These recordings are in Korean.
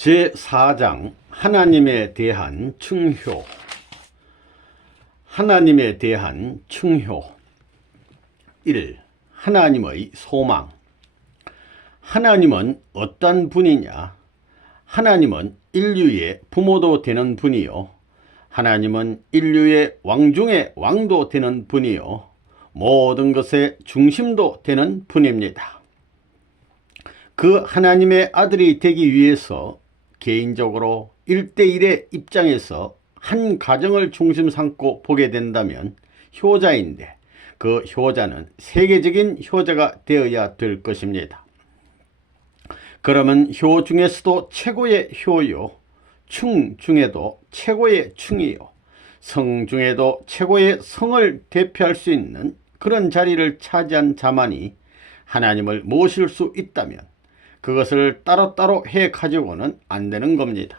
제4장 하나님에 대한 충효. 하나님에 대한 충효. 1. 하나님의 소망. 하나님은 어떤 분이냐? 하나님은 인류의 부모도 되는 분이요, 하나님은 인류의 왕 중에 왕도 되는 분이요, 모든 것의 중심도 되는 분입니다. 그 하나님의 아들이 되기 위해서 개인적으로 1대1의 입장에서 한 가정을 중심 삼고 보게 된다면 효자인데, 그 효자는 세계적인 효자가 되어야 될 것입니다. 그러면 효 중에서도 최고의 효요, 충 중에도 최고의 충이요, 성 중에도 최고의 성을 대표할 수 있는 그런 자리를 차지한 자만이 하나님을 모실 수 있다면 그것을 따로따로 해 가지고는 안 되는 겁니다.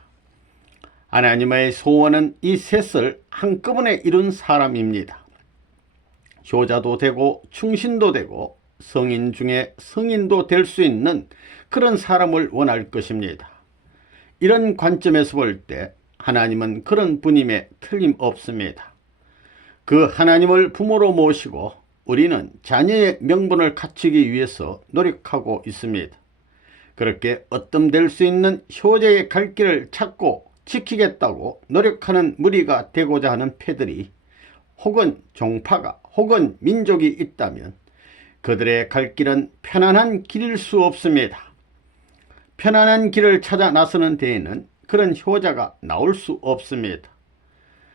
하나님의 소원은 이 셋을 한꺼번에 이룬 사람입니다. 효자도 되고 충신도 되고 성인 중에 성인도 될 수 있는 그런 사람을 원할 것입니다. 이런 관점에서 볼 때 하나님은 그런 분임에 틀림없습니다. 그 하나님을 부모로 모시고 우리는 자녀의 명분을 갖추기 위해서 노력하고 있습니다. 그렇게 얻음될 수 있는 효자의 갈 길을 찾고 지키겠다고 노력하는 무리가 되고자 하는 패들이 혹은 종파가 혹은 민족이 있다면 그들의 갈 길은 편안한 길일 수 없습니다. 편안한 길을 찾아 나서는 데에는 그런 효자가 나올 수 없습니다.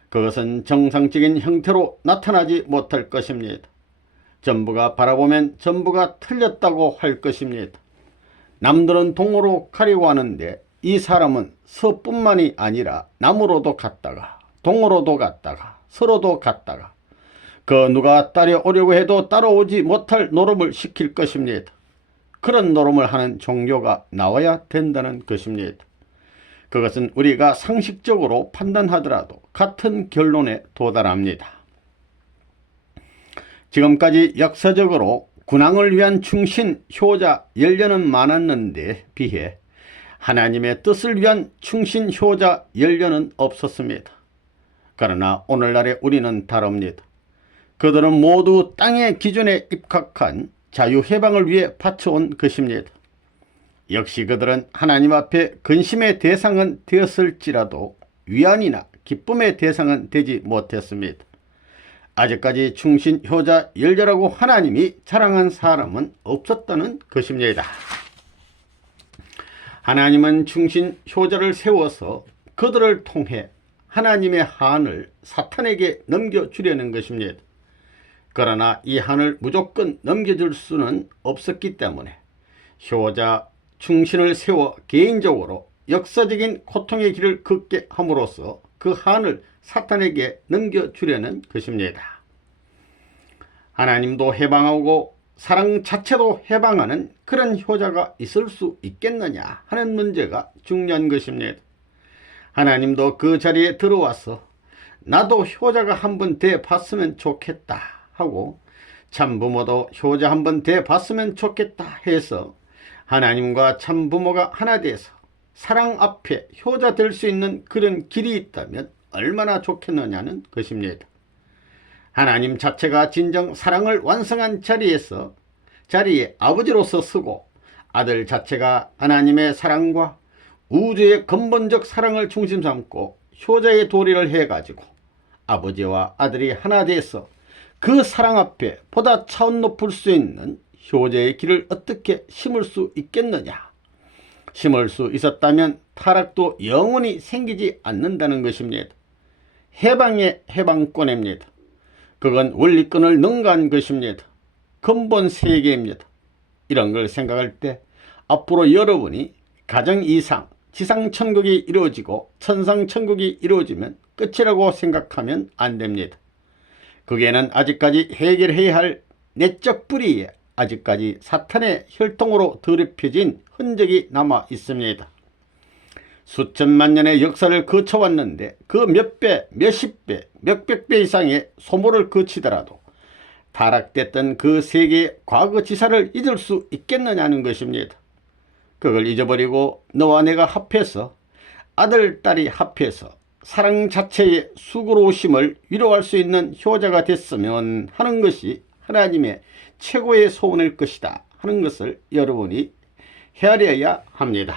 그것은 정상적인 형태로 나타나지 못할 것입니다. 전부가 바라보면 전부가 틀렸다고 할 것입니다. 남들은 동으로 가려고 하는데 이 사람은 서뿐만이 아니라 남으로도 갔다가 동으로도 갔다가 서로도 갔다가 그 누가 따라오려고 해도 따라오지 못할 노름을 시킬 것입니다. 그런 노름을 하는 종교가 나와야 된다는 것입니다. 그것은 우리가 상식적으로 판단하더라도 같은 결론에 도달합니다. 지금까지 역사적으로 군왕을 위한 충신, 효자, 연련은 많았는데 비해 하나님의 뜻을 위한 충신, 효자, 연련은 없었습니다. 그러나 오늘날의 우리는 다릅니다. 그들은 모두 땅의 기준에 입각한 자유해방을 위해 바쳐온 것입니다. 역시 그들은 하나님 앞에 근심의 대상은 되었을지라도 위안이나 기쁨의 대상은 되지 못했습니다. 아직까지 충신, 효자, 열렬하고 하나님이 자랑한 사람은 없었다는 것입니다. 하나님은 충신, 효자를 세워서 그들을 통해 하나님의 한을 사탄에게 넘겨주려는 것입니다. 그러나 이 한을 무조건 넘겨줄 수는 없었기 때문에 효자, 충신을 세워 개인적으로 역사적인 고통의 길을 걷게 함으로써 그 한을 사탄에게 넘겨주려는 것입니다. 하나님도 해방하고 사랑 자체도 해방하는 그런 효자가 있을 수 있겠느냐 하는 문제가 중요한 것입니다. 하나님도 그 자리에 들어와서 나도 효자가 한번 돼 봤으면 좋겠다 하고 참부모도 효자 한번 돼 봤으면 좋겠다 해서 하나님과 참부모가 하나 돼서 사랑 앞에 효자 될 수 있는 그런 길이 있다면 얼마나 좋겠느냐는 것입니다. 하나님 자체가 진정 사랑을 완성한 자리에 아버지로서 서고 아들 자체가 하나님의 사랑과 우주의 근본적 사랑을 중심 삼고 효자의 도리를 해가지고 아버지와 아들이 하나 돼서 그 사랑 앞에 보다 차원 높을 수 있는 효자의 길을 어떻게 심을 수 있겠느냐? 심을 수 있었다면 타락도 영원히 생기지 않는다는 것입니다. 해방의 해방권입니다. 그건 원리권을 능가한 것입니다. 근본 세계입니다. 이런 걸 생각할 때 앞으로 여러분이 가정 이상 지상천국이 이루어지고 천상천국이 이루어지면 끝이라고 생각하면 안 됩니다. 거기에는 아직까지 해결해야 할 내적 불의에 아직까지 사탄의 혈통으로 더럽혀진 흔적이 남아 있습니다. 수천만 년의 역사를 거쳐왔는데 그 몇 배, 몇십 배, 몇백 배 이상의 소모를 거치더라도 타락됐던 그 세계의 과거 지사를 잊을 수 있겠느냐는 것입니다. 그걸 잊어버리고 너와 내가 합해서 아들, 딸이 합해서 사랑 자체의 수고로우심을 위로할 수 있는 효자가 됐으면 하는 것이 하나님의 최고의 소원일 것이다 하는 것을 여러분이 헤아려야 합니다.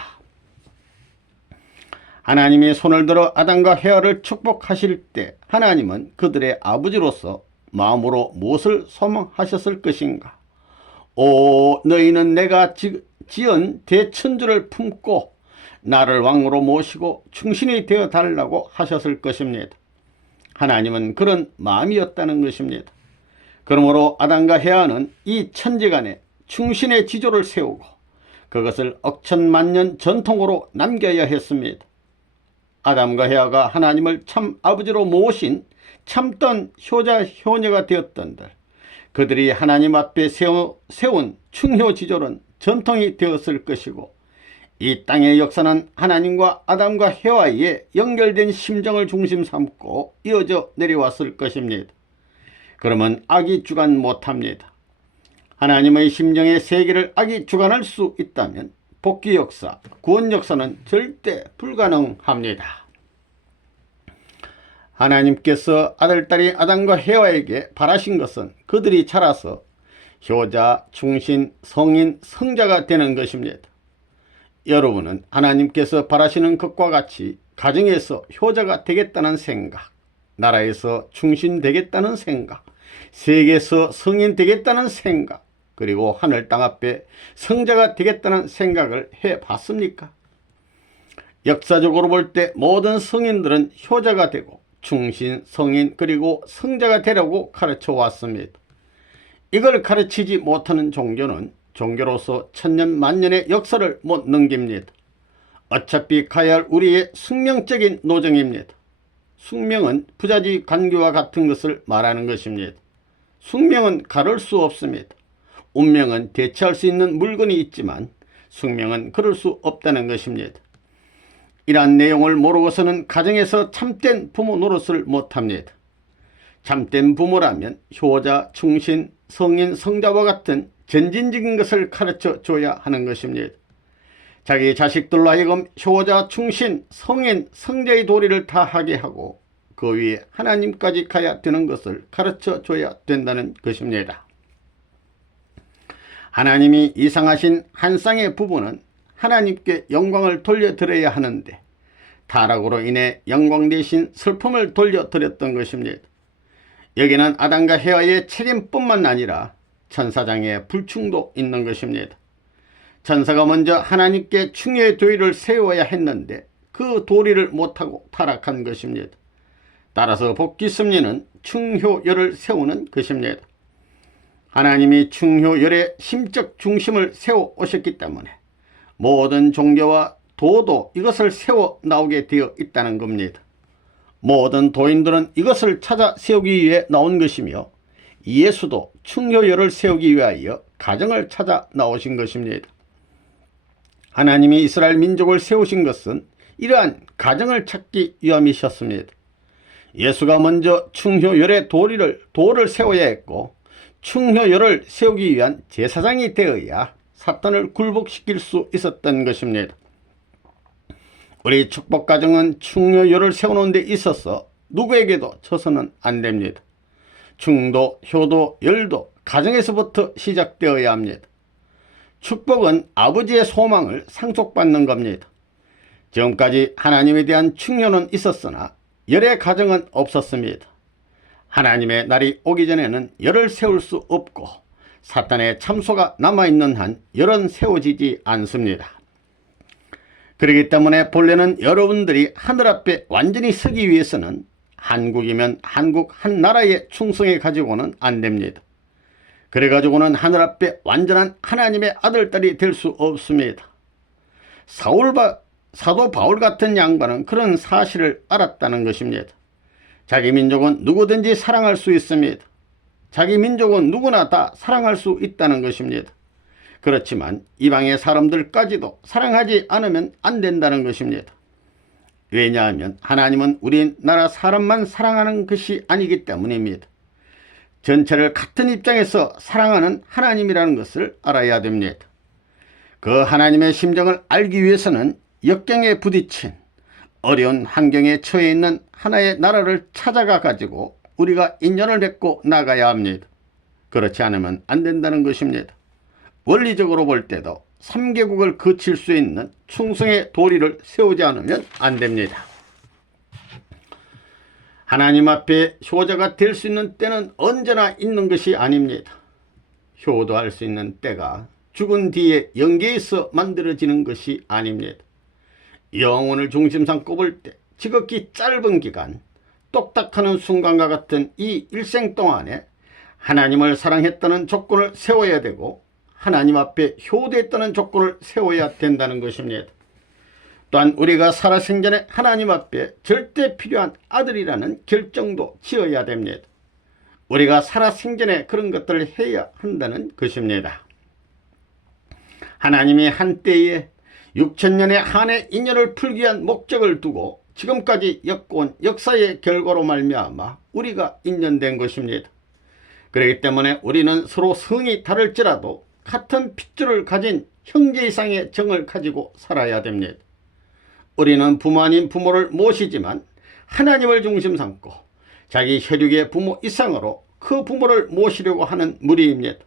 하나님이 손을 들어 아담과 헤아를 축복하실 때 하나님은 그들의 아버지로서 마음으로 무엇을 소망하셨을 것인가? 오, 너희는 내가 지은 대천주를 품고 나를 왕으로 모시고 충신이 되어 달라고 하셨을 것입니다. 하나님은 그런 마음이었다는 것입니다. 그러므로 아담과 헤아는 이 천지간에 충신의 지조를 세우고 그것을 억천만년 전통으로 남겨야 했습니다. 아담과 헤아가 하나님을 참 아버지로 모신 참던 효자 효녀가 되었던들 그들이 하나님 앞에 세운 충효 지조는 전통이 되었을 것이고 이 땅의 역사는 하나님과 아담과 헤아에 연결된 심정을 중심 삼고 이어져 내려왔을 것입니다. 그러면 악이 주관 못합니다. 하나님의 심정의 세계를 악이 주관할 수 있다면 복귀 역사, 구원 역사는 절대 불가능합니다. 하나님께서 아들딸이 아담과 헤아에게 바라신 것은 그들이 자라서 효자, 충신, 성인, 성자가 되는 것입니다. 여러분은 하나님께서 바라시는 것과 같이 가정에서 효자가 되겠다는 생각, 나라에서 충신 되겠다는 생각, 세계에서 성인 되겠다는 생각, 그리고 하늘 땅 앞에 성자가 되겠다는 생각을 해봤습니까? 역사적으로 볼 때 모든 성인들은 효자가 되고 충신, 성인, 그리고 성자가 되라고 가르쳐 왔습니다. 이걸 가르치지 못하는 종교는 종교로서 천년 만년의 역사를 못 넘깁니다. 어차피 가야 할 우리의 숙명적인 노정입니다. 숙명은 부자지 관계와 같은 것을 말하는 것입니다. 숙명은 가를 수 없습니다. 운명은 대체할 수 있는 물건이 있지만 숙명은 그럴 수 없다는 것입니다. 이러한 내용을 모르고서는 가정에서 참된 부모 노릇을 못합니다. 참된 부모라면 효자, 충신, 성인, 성자와 같은 전진적인 것을 가르쳐 줘야 하는 것입니다. 자기 자식들로 하여금 효자, 충신, 성인, 성자의 도리를 다 하게 하고 그 위에 하나님까지 가야 되는 것을 가르쳐 줘야 된다는 것입니다. 하나님이 이상하신 한 쌍의 부부는 하나님께 영광을 돌려드려야 하는데 타락으로 인해 영광 대신 슬픔을 돌려드렸던 것입니다. 여기는 아담과 헤아의 책임뿐만 아니라 천사장의 불충도 있는 것입니다. 천사가 먼저 하나님께 충효의 도리를 세워야 했는데 그 도리를 못하고 타락한 것입니다. 따라서 복귀 섭리는 충효열을 세우는 것입니다. 하나님이 충효열의 심적 중심을 세워 오셨기 때문에 모든 종교와 도도 이것을 세워 나오게 되어 있다는 겁니다. 모든 도인들은 이것을 찾아 세우기 위해 나온 것이며 예수도 충효열을 세우기 위하여 가정을 찾아 나오신 것입니다. 하나님이 이스라엘 민족을 세우신 것은 이러한 가정을 찾기 위함이셨습니다. 예수가 먼저 충효열의 도를 세워야 했고 충효열을 세우기 위한 제사장이 되어야 사탄을 굴복시킬 수 있었던 것입니다. 우리 축복가정은 충효열을 세우는 데 있어서 누구에게도 져서는 안 됩니다. 충도, 효도, 열도 가정에서부터 시작되어야 합니다. 축복은 아버지의 소망을 상속받는 겁니다. 지금까지 하나님에 대한 충효는 있었으나 열의 가정은 없었습니다. 하나님의 날이 오기 전에는 열을 세울 수 없고 사탄의 참소가 남아있는 한 열은 세워지지 않습니다. 그렇기 때문에 본래는 여러분들이 하늘 앞에 완전히 서기 위해서는 한국이면 한국 한 나라에 충성해 가지고는 안 됩니다. 그래 가지고는 하늘 앞에 완전한 하나님의 아들딸이 될 수 없습니다. 사도 바울 같은 양반은 그런 사실을 알았다는 것입니다. 자기 민족은 누구든지 사랑할 수 있습니다. 자기 민족은 누구나 다 사랑할 수 있다는 것입니다. 그렇지만 이방의 사람들까지도 사랑하지 않으면 안 된다는 것입니다. 왜냐하면 하나님은 우리나라 사람만 사랑하는 것이 아니기 때문입니다. 전체를 같은 입장에서 사랑하는 하나님이라는 것을 알아야 됩니다. 그 하나님의 심정을 알기 위해서는 역경에 부딪힌 어려운 환경에 처해 있는 하나의 나라를 찾아가 가지고 우리가 인연을 맺고 나가야 합니다. 그렇지 않으면 안 된다는 것입니다. 원리적으로 볼 때도 3개국을 거칠 수 있는 충성의 도리를 세우지 않으면 안 됩니다. 하나님 앞에 효자가 될 수 있는 때는 언제나 있는 것이 아닙니다. 효도할 수 있는 때가 죽은 뒤에 영계에서 만들어지는 것이 아닙니다. 영혼을 중심 삼고 볼 때 지극히 짧은 기간, 똑딱하는 순간과 같은 이 일생 동안에 하나님을 사랑했다는 조건을 세워야 되고 하나님 앞에 효도했다는 조건을 세워야 된다는 것입니다. 또한 우리가 살아생전에 하나님 앞에 절대 필요한 아들이라는 결정도 지어야 됩니다. 우리가 살아생전에 그런 것들을 해야 한다는 것입니다. 하나님이 한때에 6천년의 한해 인연을 풀기 위한 목적을 두고 지금까지 엮어온 역사의 결과로 말미암아 우리가 인연된 것입니다. 그렇기 때문에 우리는 서로 성이 다를지라도 같은 핏줄을 가진 형제 이상의 정을 가지고 살아야 됩니다. 우리는 부모 아닌 부모를 모시지만 하나님을 중심 삼고 자기 혈육의 부모 이상으로 그 부모를 모시려고 하는 무리입니다.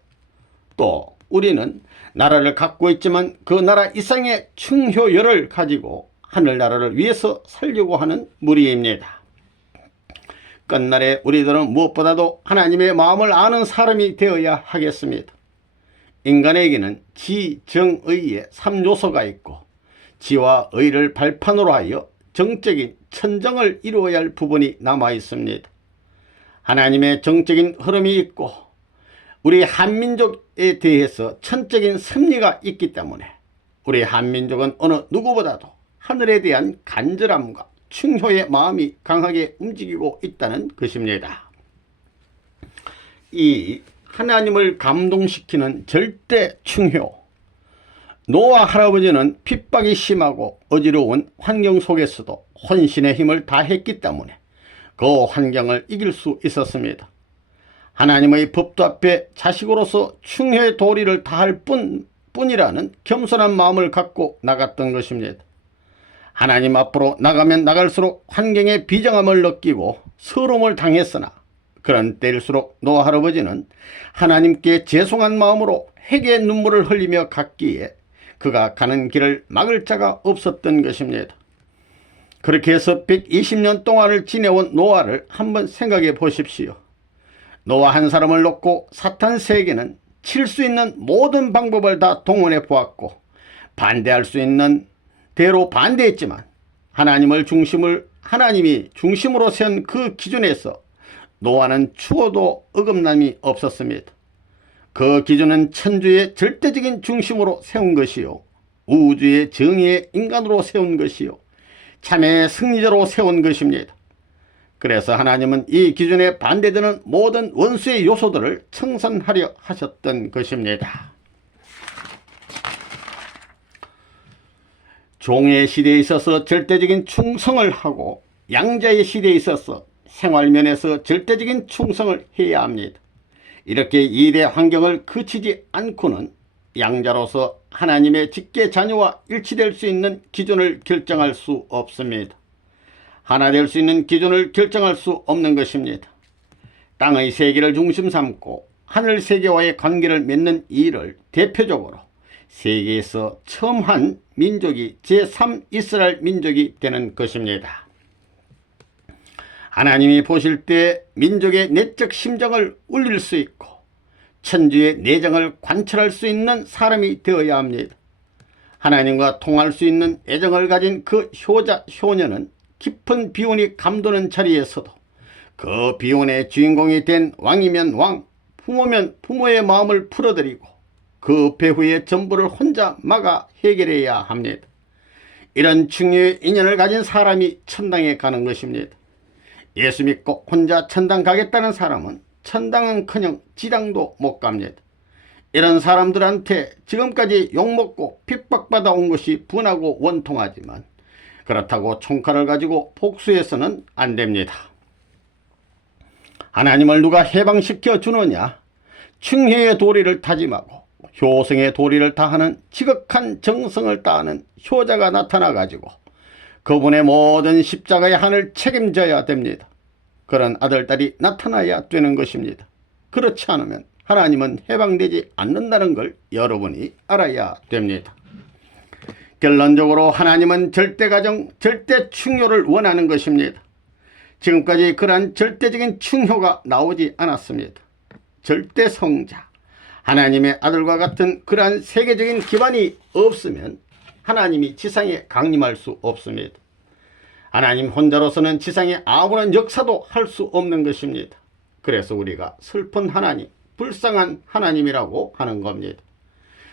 또 우리는 나라를 갖고 있지만 그 나라 이상의 충효열을 가지고 하늘나라를 위해서 살려고 하는 무리입니다. 끝날에 우리들은 무엇보다도 하나님의 마음을 아는 사람이 되어야 하겠습니다. 인간에게는 지, 정, 의의 3요소가 있고 지와 의를 발판으로 하여 정적인 천정을 이루어야 할 부분이 남아 있습니다. 하나님의 정적인 흐름이 있고 우리 한민족에 대해서 천적인 섭리가 있기 때문에 우리 한민족은 어느 누구보다도 하늘에 대한 간절함과 충효의 마음이 강하게 움직이고 있다는 것입니다. 이 하나님을 감동시키는 절대 충효. 노아 할아버지는 핍박이 심하고 어지러운 환경 속에서도 혼신의 힘을 다했기 때문에 그 환경을 이길 수 있었습니다. 하나님의 법도 앞에 자식으로서 충효의 도리를 다할 뿐이라는 겸손한 마음을 갖고 나갔던 것입니다. 하나님 앞으로 나가면 나갈수록 환경의 비정함을 느끼고 서러움을 당했으나 그런 때일수록 노아 할아버지는 하나님께 죄송한 마음으로 회개의 눈물을 흘리며 갔기에 그가 가는 길을 막을 자가 없었던 것입니다. 그렇게 해서 120년 동안을 지내온 노아를 한번 생각해 보십시오. 노아 한 사람을 놓고 사탄 세계는 칠 수 있는 모든 방법을 다 동원해 보았고 반대할 수 있는 대로 반대했지만 하나님이 중심으로 세운 그 기준에서 노아는 추워도 어긋남이 없었습니다. 그 기준은 천주의 절대적인 중심으로 세운 것이요 우주의 정의의 인간으로 세운 것이요 참의 승리자로 세운 것입니다. 그래서 하나님은 이 기준에 반대되는 모든 원수의 요소들을 청산하려 하셨던 것입니다. 종의 시대에 있어서 절대적인 충성을 하고 양자의 시대에 있어서 생활면에서 절대적인 충성을 해야 합니다. 이렇게 이대 환경을 거치지 않고는 양자로서 하나님의 직계 자녀와 일치될 수 있는 기준을 결정할 수 없습니다. 하나 될 수 있는 기준을 결정할 수 없는 것입니다. 땅의 세계를 중심 삼고 하늘 세계와의 관계를 맺는 일을 대표적으로 세계에서 처음 한 민족이 제3이스라엘 민족이 되는 것입니다. 하나님이 보실 때 민족의 내적 심정을 울릴 수 있고 천주의 내정을 관찰할 수 있는 사람이 되어야 합니다. 하나님과 통할 수 있는 애정을 가진 그 효자, 효녀는 깊은 비운이 감도는 자리에서도 그 비운의 주인공이 된 왕이면 왕, 부모면 부모의 마음을 풀어드리고 그 배후의 전부를 혼자 막아 해결해야 합니다. 이런 중요의 인연을 가진 사람이 천당에 가는 것입니다. 예수 믿고 혼자 천당 가겠다는 사람은 천당은커녕 지당도 못 갑니다. 이런 사람들한테 지금까지 욕먹고 핍박받아 온 것이 분하고 원통하지만 그렇다고 총칼을 가지고 복수해서는 안 됩니다. 하나님을 누가 해방시켜 주느냐? 충혜의 도리를 다짐하고 효성의 도리를 다하는 지극한 정성을 다하는 효자가 나타나 가지고 그분의 모든 십자가의 한을 책임져야 됩니다. 그런 아들딸이 나타나야 되는 것입니다. 그렇지 않으면 하나님은 해방되지 않는다는 걸 여러분이 알아야 됩니다. 결론적으로 하나님은 절대가정, 절대충효를 원하는 것입니다. 지금까지 그러한 절대적인 충효가 나오지 않았습니다. 절대성자, 하나님의 아들과 같은 그러한 세계적인 기반이 없으면 하나님이 지상에 강림할 수 없습니다. 하나님 혼자로서는 지상에 아무런 역사도 할 수 없는 것입니다. 그래서 우리가 슬픈 하나님, 불쌍한 하나님이라고 하는 겁니다.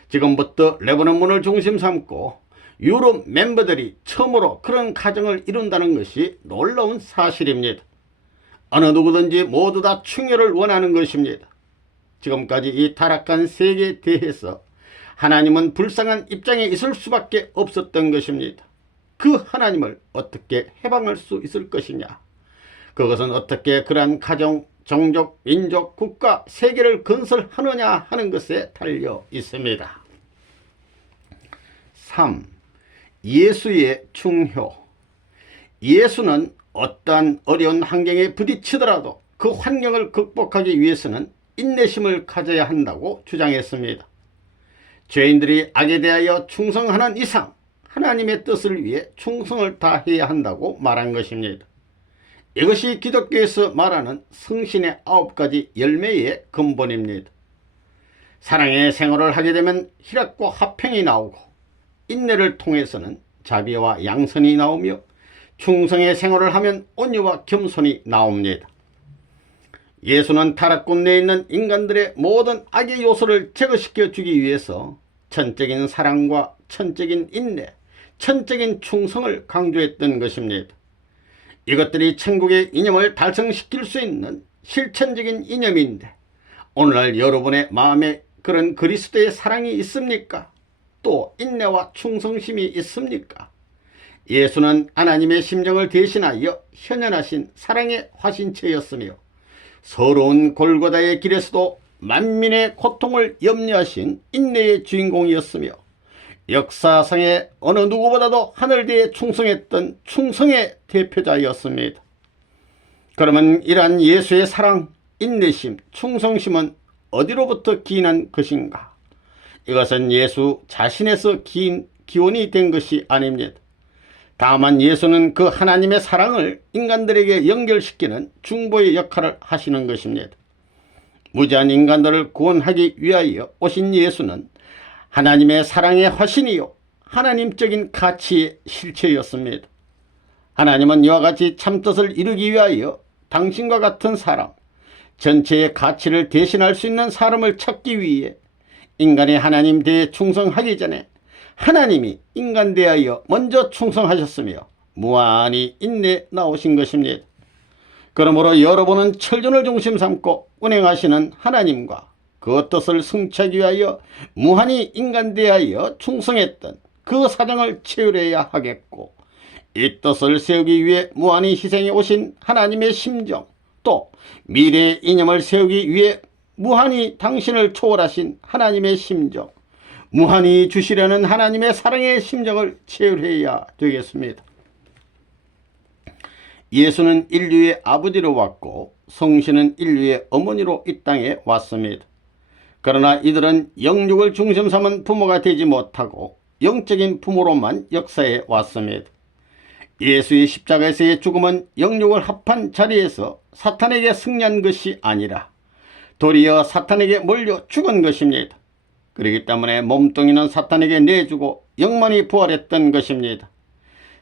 지금부터 레바논 문을 중심 삼고 유럽 멤버들이 처음으로 그런 가정을 이룬다는 것이 놀라운 사실입니다. 어느 누구든지 모두 다 충혈을 원하는 것입니다. 지금까지 이 타락한 세계에 대해서 하나님은 불쌍한 입장에 있을 수밖에 없었던 것입니다. 그 하나님을 어떻게 해방할 수 있을 것이냐? 그것은 어떻게 그러한 가정, 종족, 민족, 국가, 세계를 건설하느냐 하는 것에 달려 있습니다. 3. 예수의 충효. 예수는 어떠한 어려운 환경에 부딪히더라도 그 환경을 극복하기 위해서는 인내심을 가져야 한다고 주장했습니다. 죄인들이 악에 대하여 충성하는 이상 하나님의 뜻을 위해 충성을 다해야 한다고 말한 것입니다. 이것이 기독교에서 말하는 성신의 9가지 열매의 근본입니다. 사랑의 생활을 하게 되면 희락과 화평이 나오고, 인내를 통해서는 자비와 양선이 나오며, 충성의 생활을 하면 온유와 겸손이 나옵니다. 예수는 타락군 내에 있는 인간들의 모든 악의 요소를 제거시켜 주기 위해서 천적인 사랑과 천적인 인내, 천적인 충성을 강조했던 것입니다. 이것들이 천국의 이념을 달성시킬 수 있는 실천적인 이념인데, 오늘날 여러분의 마음에 그런 그리스도의 사랑이 있습니까? 또 인내와 충성심이 있습니까? 예수는 하나님의 심정을 대신하여 현현하신 사랑의 화신체였으며, 서러운 골고다의 길에서도 만민의 고통을 염려하신 인내의 주인공이었으며, 역사상의 어느 누구보다도 하늘대에 충성했던 충성의 대표자였습니다. 그러면 이러한 예수의 사랑, 인내심, 충성심은 어디로부터 기인한 것인가? 이것은 예수 자신에서 기원이 된 것이 아닙니다. 다만 예수는 그 하나님의 사랑을 인간들에게 연결시키는 중보의 역할을 하시는 것입니다. 무지한 인간들을 구원하기 위하여 오신 예수는 하나님의 사랑의 화신이요 하나님적인 가치의 실체였습니다. 하나님은 이와 같이 참뜻을 이루기 위하여 당신과 같은 사람, 전체의 가치를 대신할 수 있는 사람을 찾기 위해 인간의 하나님 대에 충성하기 전에 하나님이 인간 대하여 먼저 충성하셨으며 무한히 인내 나오신 것입니다. 그러므로 여러분은 철전을 중심 삼고 운행하시는 하나님과 그 뜻을 성취하기 위하여 무한히 인간 대하여 충성했던 그 사정을 채울해야 하겠고, 이 뜻을 세우기 위해 무한히 희생해 오신 하나님의 심정, 또 미래의 이념을 세우기 위해 무한히 당신을 초월하신 하나님의 심정, 무한히 주시려는 하나님의 사랑의 심정을 채울해야 되겠습니다. 예수는 인류의 아버지로 왔고 성신은 인류의 어머니로 이 땅에 왔습니다. 그러나 이들은 영육을 중심 삼은 부모가 되지 못하고 영적인 부모로만 역사에 왔습니다. 예수의 십자가에서의 죽음은 영육을 합한 자리에서 사탄에게 승리한 것이 아니라 도리어 사탄에게 몰려 죽은 것입니다. 그렇기 때문에 몸뚱이는 사탄에게 내주고 영만이 부활했던 것입니다.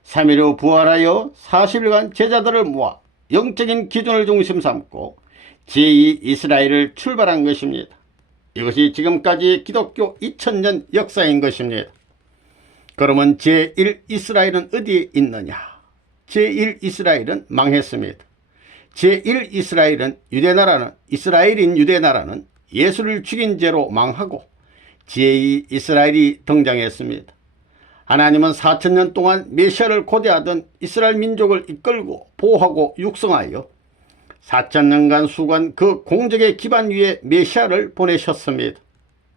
3일 후 부활하여 40일간 제자들을 모아 영적인 기준을 중심 삼고 제2 이스라엘을 출발한 것입니다. 이것이 지금까지 기독교 2000년 역사인 것입니다. 그러면 제1 이스라엘은 어디에 있느냐? 제1 이스라엘은 망했습니다. 제1 이스라엘은 이스라엘인 유대나라는 예수를 죽인 죄로 망하고 제2 이스라엘이 등장했습니다. 하나님은 4000년 동안 메시아를 고대하던 이스라엘 민족을 이끌고 보호하고 육성하여 4000년간 수고한 그 공적의 기반 위에 메시아를 보내셨습니다.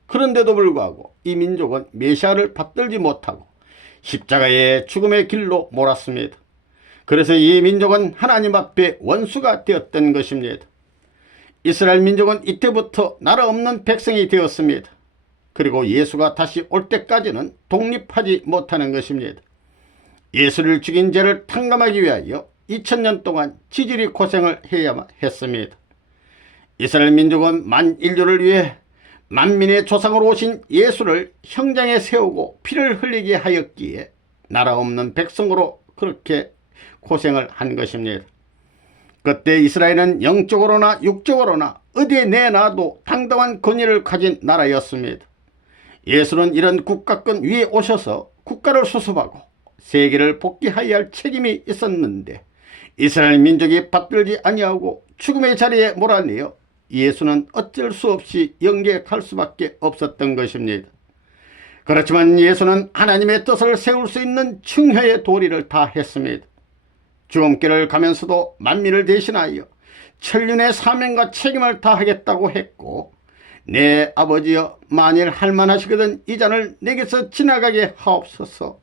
그런데도 불구하고 이 민족은 메시아를 받들지 못하고 십자가의 죽음의 길로 몰았습니다. 그래서 이 민족은 하나님 앞에 원수가 되었던 것입니다. 이스라엘 민족은 이때부터 나라 없는 백성이 되었습니다. 그리고 예수가 다시 올 때까지는 독립하지 못하는 것입니다. 예수를 죽인 죄를 탕감하기 위하여 2000년 동안 지질이 고생을 해야만 했습니다. 이스라엘 민족은 만인류를 위해 만민의 조상으로 오신 예수를 형장에 세우고 피를 흘리게 하였기에 나라 없는 백성으로 그렇게 고생을 한 것입니다. 그때 이스라엘은 영적으로나 육적으로나 어디에 내놔도 당당한 권위를 가진 나라였습니다. 예수는 이런 국가권 위에 오셔서 국가를 수습하고 세계를 복귀하여야 할 책임이 있었는데 이스라엘 민족이 받들지 아니하고 죽음의 자리에 몰아내어 예수는 어쩔 수 없이 영계할 수밖에 없었던 것입니다. 그렇지만 예수는 하나님의 뜻을 세울 수 있는 충효의 도리를 다 했습니다. 죽음길을 가면서도 만민을 대신하여 천륜의 사명과 책임을 다하겠다고 했고, 내 아버지여, 만일 할만하시거든 이 잔을 내게서 지나가게 하옵소서.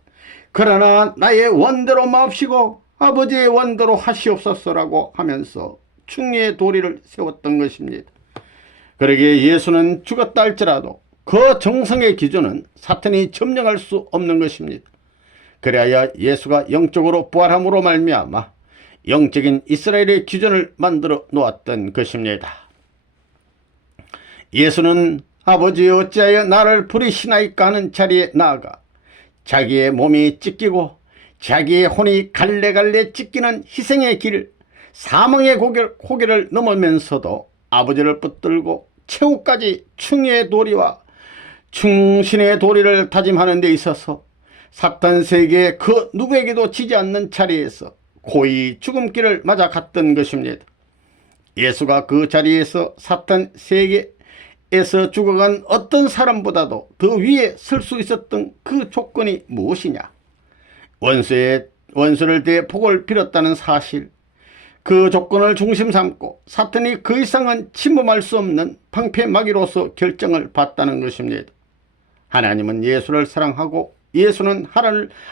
그러나 나의 원대로 마옵시고 아버지의 원대로 하시옵소서라고 하면서 충의의 도리를 세웠던 것입니다. 그러기에 예수는 죽었다 할지라도 그 정성의 기준은 사탄이 점령할 수 없는 것입니다. 그래야 예수가 영적으로 부활함으로 말미암아 영적인 이스라엘의 기준을 만들어 놓았던 것입니다. 예수는 아버지 어찌하여 나를 부리시나이까 하는 자리에 나아가 자기의 몸이 찢기고 자기의 혼이 갈래갈래 찢기는 희생의 길, 사망의 고개를 넘으면서도 아버지를 붙들고 최후까지 충의의 도리와 충신의 도리를 다짐하는 데 있어서 사탄 세계의 그 누구에게도 지지 않는 자리에서 고이 죽음길을 맞아 갔던 것입니다. 예수가 그 자리에서 사탄 세계에서 죽어간 어떤 사람보다도 더 위에 설 수 있었던 그 조건이 무엇이냐? 원수를 대해 복을 빌었다는 사실, 그 조건을 중심 삼고 사탄이 그 이상은 침범할 수 없는 방패막이로서 결정을 받다는 것입니다. 하나님은 예수를 사랑하고 예수는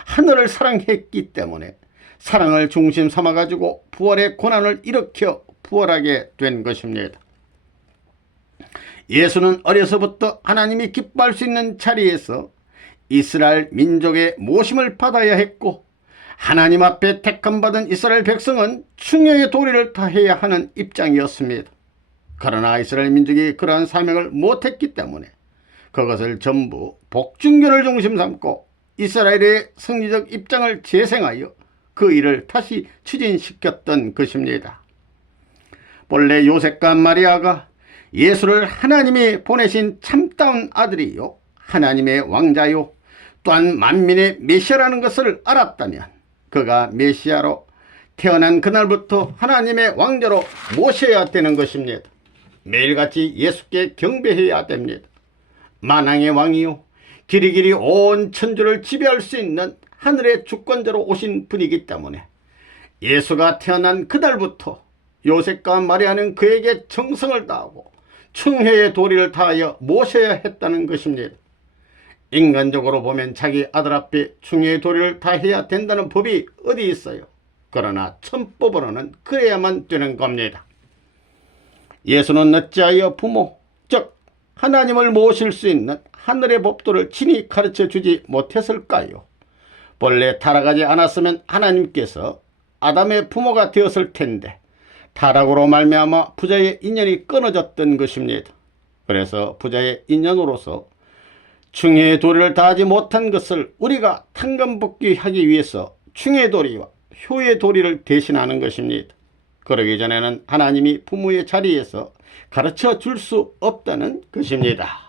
하늘을 사랑했기 때문에 사랑을 중심 삼아가지고 부활의 고난을 일으켜 부활하게 된 것입니다. 예수는 어려서부터 하나님이 기뻐할 수 있는 자리에서 이스라엘 민족의 모심을 받아야 했고, 하나님 앞에 택함받은 이스라엘 백성은 충효의 도리를 다해야 하는 입장이었습니다. 그러나 이스라엘 민족이 그러한 사명을 못했기 때문에 그것을 전부 복중교를 중심 삼고 이스라엘의 성리적 입장을 재생하여 그 일을 다시 추진시켰던 것입니다. 본래 요셉과 마리아가 예수를 하나님이 보내신 참다운 아들이요 하나님의 왕자요 또한 만민의 메시아라는 것을 알았다면 그가 메시아로 태어난 그날부터 하나님의 왕자로 모셔야 되는 것입니다. 매일같이 예수께 경배해야 됩니다. 만왕의 왕이요 길이길이 온 천주를 지배할 수 있는 하늘의 주권자로 오신 분이기 때문에 예수가 태어난 그날부터 요셉과 마리아는 그에게 정성을 다하고 충효의 도리를 다하여 모셔야 했다는 것입니다. 인간적으로 보면 자기 아들 앞에 충효의 도리를 다해야 된다는 법이 어디 있어요? 그러나 천법으로는 그래야만 되는 겁니다. 예수는 어찌하여 부모, 즉 하나님을 모실 수 있는 하늘의 법도를 친히 가르쳐 주지 못했을까요? 본래 타락하지 않았으면 하나님께서 아담의 부모가 되었을 텐데 타락으로 말미암아 부자의 인연이 끊어졌던 것입니다. 그래서 부자의 인연으로서 충효의 도리를 다하지 못한 것을 우리가 탕감복귀하기 위해서 충효의 도리와 효의 도리를 대신하는 것입니다. 그러기 전에는 하나님이 부모의 자리에서 가르쳐 줄 수 없다는 것입니다.